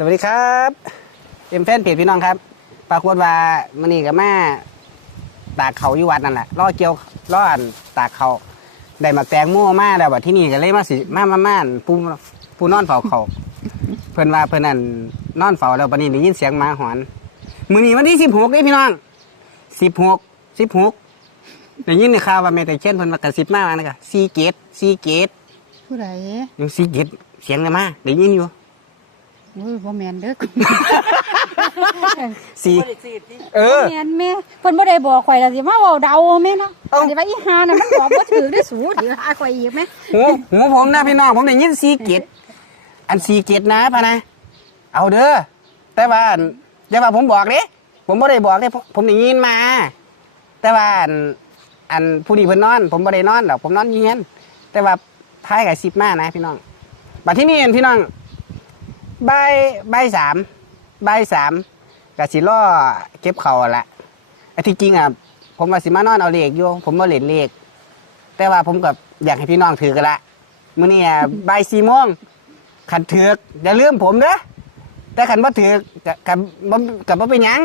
สวัสดีครับเอ็มแฟนเพจพี่น้องครับ ปรากฏว่ามันนี่กับแม่ตากเขาอยู่วัดนั่นแหละล่อเกี่ยวล่ออันตากเขาได้มาแตงมั่วมาแล้วบัดที่นี่ก็เลยมาสิมามาม่านผู้ผู้นอนเฝ้าเขา เพิ่นว่าเพิ่นนั่นนอนเฝ้าแล้วบัดนี้ได้ยินเสียงหมาหอนมื้อนี้วันที่สิบหกเอ้พี่น้องสิบหกสิบหกได้ยินในข่าวว่าแม่แต่เช่นเพิ่นมากระซิบมาว่านะกะซีเกตซีเกตผู้ใดยังซีเกตเสียงเลยมาได้ยินอยู่ อุ้ยบ่แม่นเด้อซีเออบ่แม่นแม่เพิ่นบ่ได้บอกข่อยล่ะสิมาเว้าเดาแม่เนาะเอ้าสิว่าอีหาน่ะมันบอกบ่ถือได้สูถือหาข่อยอีกแม่หูหูผมนะพี่น้องผมได้ยินซีเกตอันซีเกตนะพะนะ เอาเด้อแต่ว่าอันอย่าว่าผมบอกเด้ผมบ่ได้บอกเด้ผมผมได้ยินมา แต่ว่าอันอันผู้นี้เพิ่นนอน ผมบ่ได้นอนหรอกผมนอนอยู่เงียนแต่ว่าท้ายกับสิบมานะพี่น้องบัดที่นี่เห็นพี่น้อง ใบใบายสามใบายสามกะสิล่อเก็บเขาละไอที่จริงอะผมว่าสิมานอนเอาเลขอยู่ผมบ่เล่นเลขแต่ว่าผมกับอยากให้พี่น้องถือกันละมื้อนี้อะบ่ายสี่โมงขันถือกอย่าลืมผมเด้อแต่ขันบ่ถือกกับกับบ่กับบ่เป็นหยัง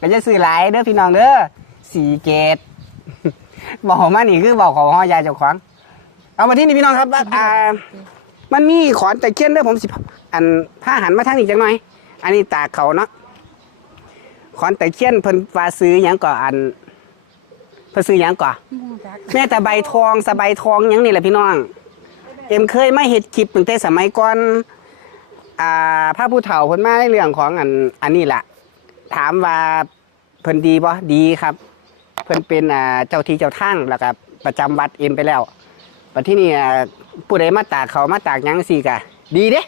ก็จะซื้อหลายเด้อพี่น้องเด้อสี่เกตบอกมานี่คือบอกของหอยายเจ้าของ เอามาที่นี่พี่น้องครับว่าอ่า มันมีขอนแต่เคียนเด้อผมสิ อันผ้าหันมาทางนี้จังหน่อย อันนี้ตากเขาเนาะขอนแต่เคียนเพิ่นฟ้าซื้อหยังก่ออันเพิ่นซื้อหยังก่อแม่แต่ใบทองสบายทองหยังนี่แหละพี่น้อง เอ็มเคยไม่เห็ดคลิปตั้งแต่สมัยก่อนอ่าพระผู้เฒ่าเพิ่นมาในเรื่องของอันอันนี้แหละถามว่าเพิ่นดีบ่ดีครับ เพิ่นเป็นอ่าเจ้าที่เจ้าทางแล้วก็ประจำวัดเอ็มไปแล้ว ปัจที่นี่อ่าผู้ใดมาตากเขามาตากหยังสิกะ ดีเด้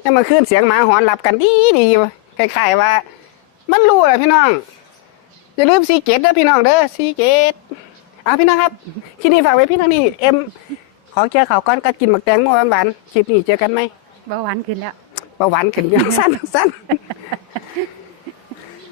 แต่มาขึ้นเสียงหมาหอนหลับกันดีดีคล้ายๆว่า มันรู้แหละพี่น้อง อย่าลืมซีเกตเด้อพี่น้องเด้อซีเกตอะพี่น้องครับคลิปนี้ฝากไว้พี่น้องนี่เอ็มขอเกี่ยวข่าวก้อนก็กินหมักแตงโมหวานๆคลิปนี้เจอกันไหมเบาหวานขึ้นแล้วเบาหวานขึ้นสั้นสั้น